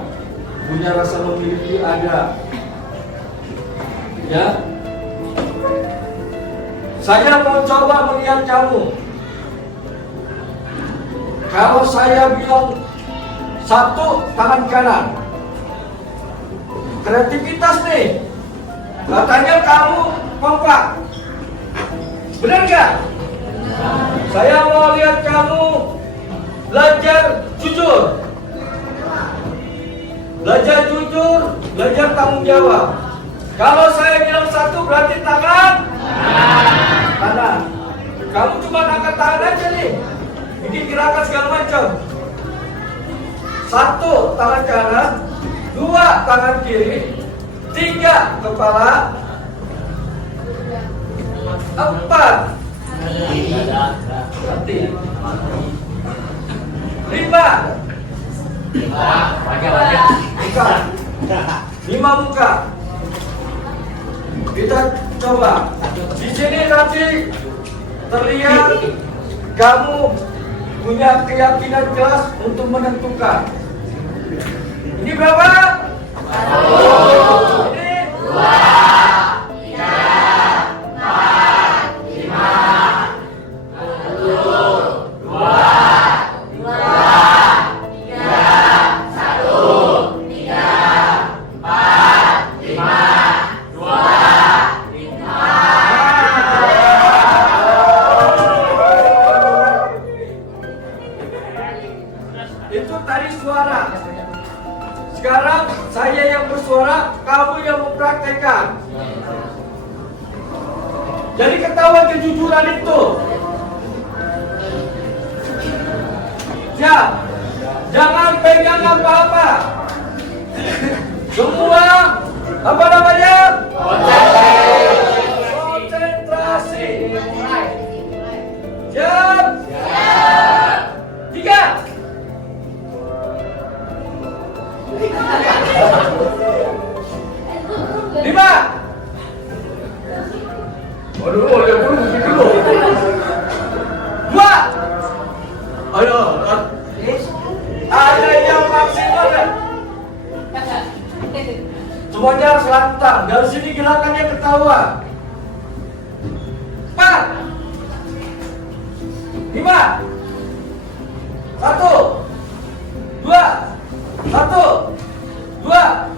punya rasa memiliki ada. Ya, saya mau coba melihat kamu. Kalau saya bilang satu, tangan kanan. Kreativitas nih. Katanya kamu kompak. Benar nggak? Saya mau lihat kamu belajar jujur. Belajar jujur, belajar tanggung jawab. Kalau saya bilang satu berarti tangan kanan. Kamu cuma angkat tangan aja nih, bikin gerakan segala macam. Satu tangan kanan, dua tangan kiri, tiga kepala, empat hati, lima muka. Kita coba. Di sini nanti terlihat kamu punya keyakinan keras untuk menentukan. Ini berapa? Ini 2, 3, 4, 5, 10, 2, 2, 3, 4, 5, 2, 5. Itu tadi suara. Sekarang saya yang bersuara, kamu yang mempraktekkan. Jadi ketahuan kejujuran itu. Siap. Jangan pegang apa-apa. Semua apa namanya? Konsentrasi. Siap. 3. Lima. Waduh, ya dulu. 2. Ayo, ada yang maksimal ya. Semuanya harus lantang. Dari sini gerakannya ketahuan. 4. 5. 1. 2. 1, 2,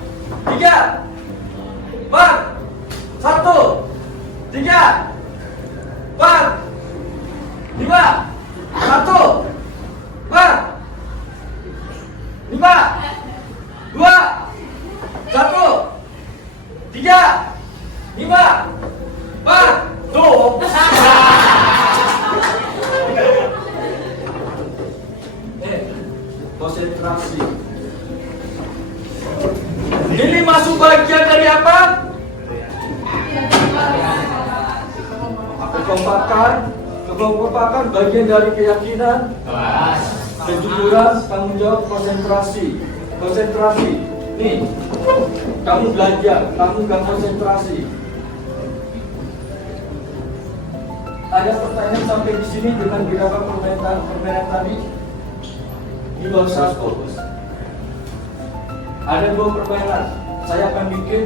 3, 4, 1, 3, 4, 5, 1, 4, 5, 2, 1, 3, 5, 4. Tuh. Konsentrasi. Ini masuk bagian dari apa? Kekompakan bagian dari keyakinan, kejujuran, tanggung jawab, konsentrasi. konsentrasi. Nih, kamu belajar, kamu gak konsentrasi. Ada pertanyaan sampai di sini dengan beberapa permainan tadi? Ini baru satu. Ada 2 permainan. Saya akan bikin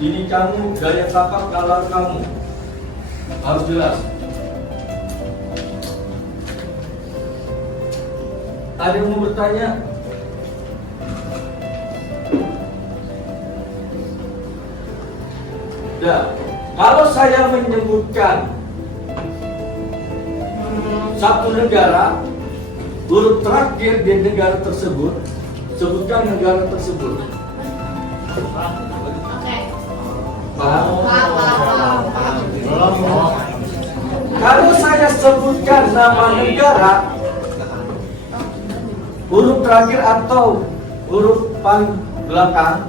ini kamu, gaya tapak nalar kamu harus jelas. Ada yang mau bertanya? Nah, kalau saya menyebutkan satu negara, huruf terakhir di negara tersebut, sebutkan negara tersebut. Oke. Paham? Paham. Kalau saya sebutkan nama negara, huruf terakhir atau huruf paling belakang,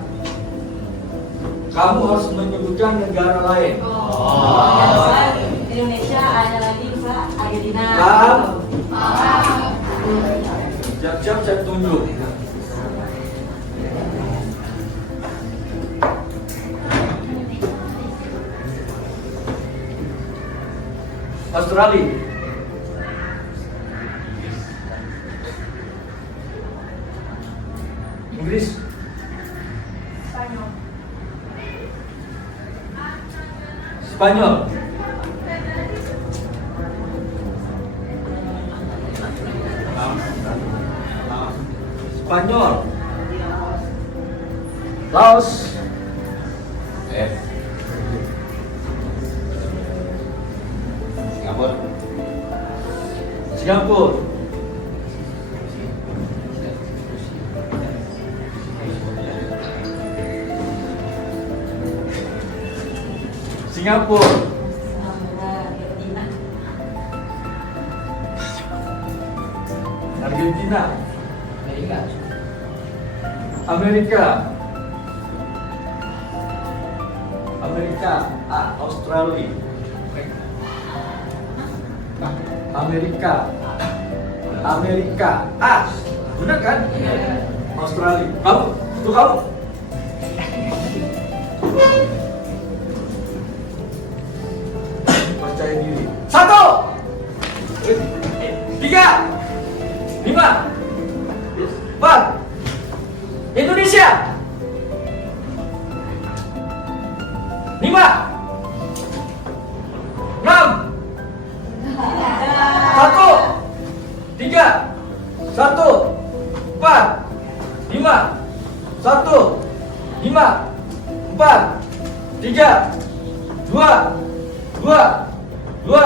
kamu harus menyebutkan negara lain. Indonesia ada lagi bisa Argentina. Paham? Paham. Siap-siap saya tunjuk. Australia. Inggris. Spanyol. Spanyol. Laos. Singapura. Singapura. Singapura. Argentina. Argentina. Amerika. Amerika. Australia. Amerika. Amerika. Benar kan? Australia. Kamu, itu kamu. Percaya diri. 1, 3, 5, 4. Indonesia. 5, 6, 1, 3, 1, 4, 5, 1, 5, 4, 3, 2, 2, 2,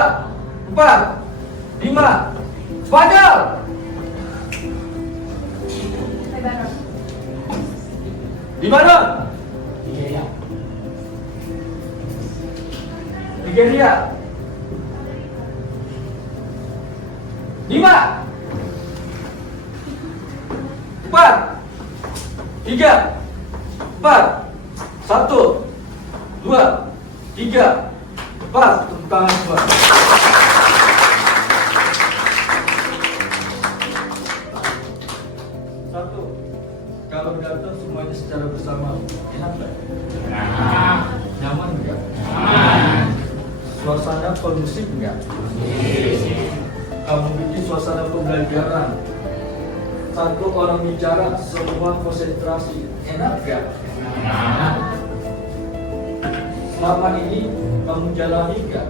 4, 5. Spanyol. Di mana? Nigeria. 5, 4, 3, 4, 1, 2, 3, 4. Tepuk tangan semua. Satu, kalau datang semuanya secara bersama, enak nggak? Nyaman nggak? Suasana kondusif nggak? Kamu bikin suasana pembelajaran. Satu orang bicara, semua konsentrasi. Enak nggak? Selama ini kamu jalani nggak?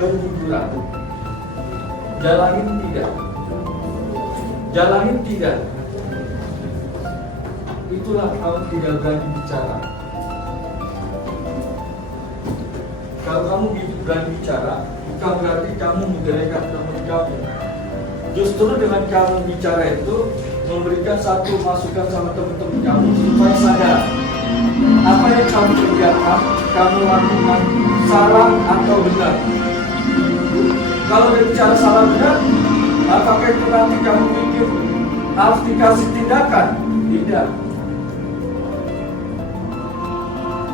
Kejujuran. Jalanin tidak? Jalanin tidak? Itulah kamu tidak berani bicara. Kalau kamu berani bicara, bukan berarti kamu menjelekan teman kamu. Justru dengan kamu bicara itu memberikan satu masukan sama teman-teman kamu supaya sadar apa yang kamu kerjakan, kamu lakukan salah atau benar. Kalau dia bicara salah benar, apakah itu nanti kamu pikir harus dikasih tindakan? Tidak.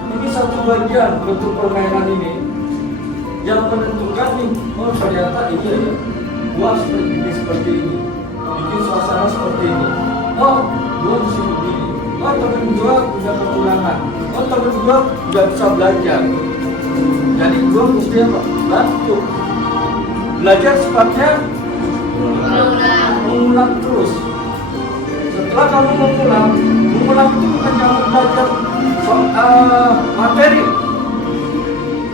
Ini satu bagian bentuk permainan ini yang menentukan nih, oh ternyata iya ya, gua seperti ini. bikin suasana seperti ini. Oh, gua mesti begini. Oh, temen gua udah kekurangan. Oh, temen gua udah bisa belajar. Jadi gua mesti apa? Bantu. Belajar sifatnya mengulang terus. Setelah kamu mengulang itu bukan kamu belajar soal materi,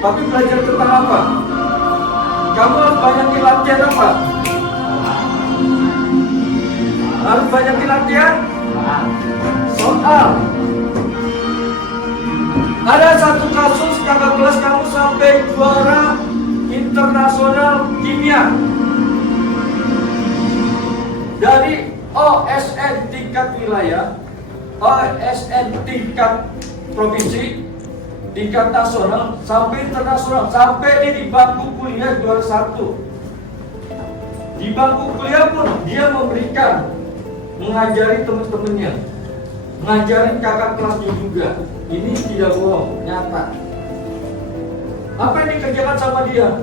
tapi belajar tentang apa? Kamu harus banyakin latihan apa? Harus banyakin latihan soal. Ada satu kasus kakak kelas kamu sampai juara internasional kimia dari OSN tingkat wilayah, OSN tingkat provinsi, tingkat nasional sampai internasional, sampai dia di bangku kuliah juara 1. Di bangku kuliah pun dia memberikan, mengajari teman-temannya, mengajarin kakak kelasnya juga. Ini tidak bohong, nyata. Apa yang dikerjakan sama dia?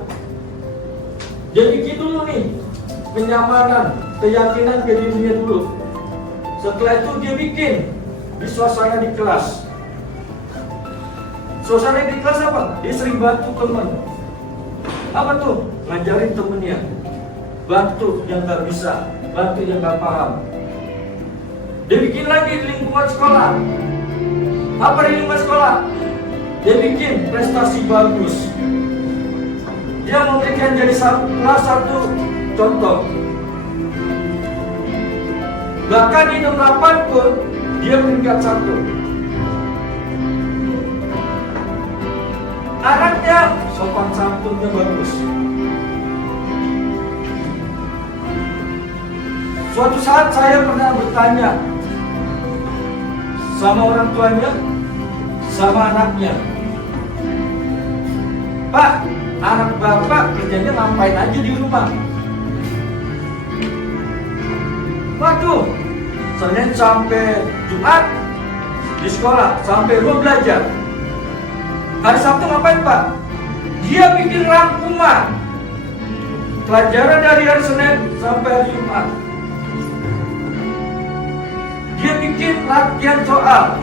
Dia bikin dulu nih kenyamanan, keyakinan ke dirinya dulu. Setelah itu dia bikin di suasana di kelas. Suasana di kelas apa? Dia sering bantu teman. Apa tuh? Ngajarin temennya. Bantu yang gak bisa, bantu yang gak paham. Dia bikin lagi di lingkungan sekolah. Apa di lingkungan sekolah? Dia bikin prestasi bagus. Dia memberikan jadi salah satu contoh. Bahkan di 68 pun dia peringkat 1. Anaknya sopan santunnya bagus. Suatu saat saya pernah bertanya sama orang tuanya, sama anaknya, Pak, anak bapak kerjanya ngapain aja di rumah? Waduh, Senin sampai Jumat di sekolah, sampai rumah belajar. Hari Sabtu ngapain Pak? Dia bikin rangkuman pelajaran dari hari Senin sampai hari Jumat. Dia bikin latihan soal.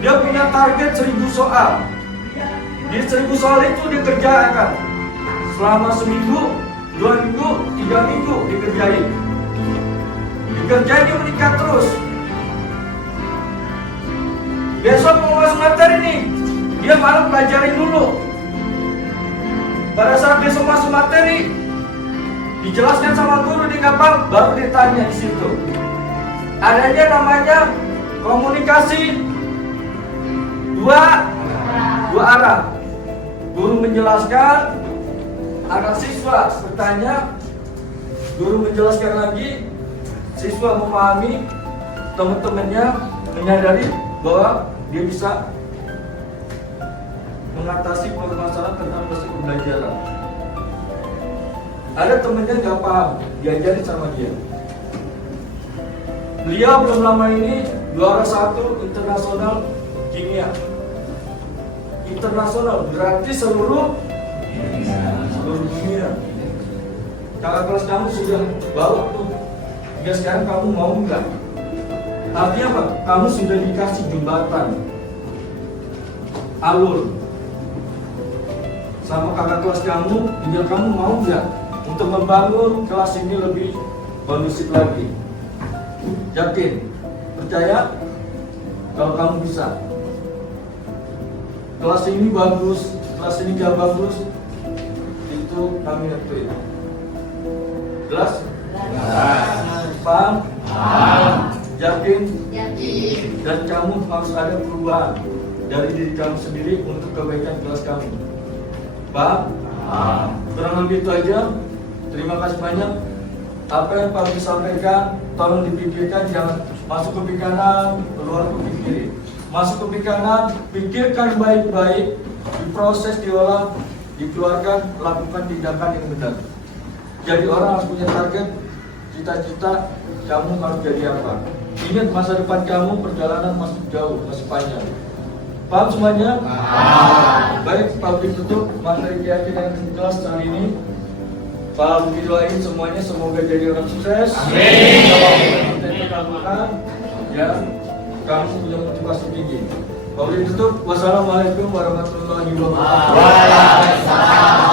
Dia punya target 1000 soal. Di 1000 soal itu dikerjakan selama seminggu, 2 minggu, 3 minggu dikerjain. Dikerjain dia meningkat terus. Besok mau masuk materi nih, dia malah pelajarin dulu. Pada saat besok masuk materi, dijelaskan sama guru di kapal, baru ditanya di situ. Adanya namanya komunikasi dua arah. Guru menjelaskan, anak siswa bertanya, guru menjelaskan lagi, siswa memahami, teman-temannya menyadari bahwa dia bisa mengatasi permasalahan tentang proses pembelajaran. Ada temannya nggak paham, diajarin sama dia. Beliau belum lama ini juara 1 internasional kimia. Internasional berarti seluruh dunia. Kakak kelas kamu sudah bawa tuh. Ya sekarang kamu mau nggak? Artinya apa? Kamu sudah dikasih jembatan, alur sama kakak kelas kamu. Tinggal kamu mau nggak untuk membangun kelas ini lebih kondusif lagi? Yakin? Percaya? Kalau kamu bisa. Kelas ini bagus, kelas ini gak bagus, itu kami nentuin. Jelas? Paham? Yakin? Dan kamu harus ada perubahan dari diri kamu sendiri untuk kebaikan kelas kamu. Paham? Kurang lebih itu aja. Terima kasih banyak. Apa yang Pak sampaikan, tolong dipikirkan, jangan masuk ke kanan, keluar ke kiri. Masuk ke kanan, pikirkan baik-baik, diproses, diolah, dikeluarkan, lakukan tindakan yang benar. Jadi orang harus punya target, cita-cita, kamu harus jadi apa. Ingat masa depan kamu, perjalanan masih jauh, masih panjang. Paham semuanya? Baik, Pak tutup materi keyakinan kelas kali ini. Pak doain semuanya semoga jadi orang sukses. Amin. Kita dikabulkan. Ya, kamu punya motivasi tinggi. Kalau ditutup, wassalamualaikum warahmatullahi wabarakatuh. Waalaikumsalam.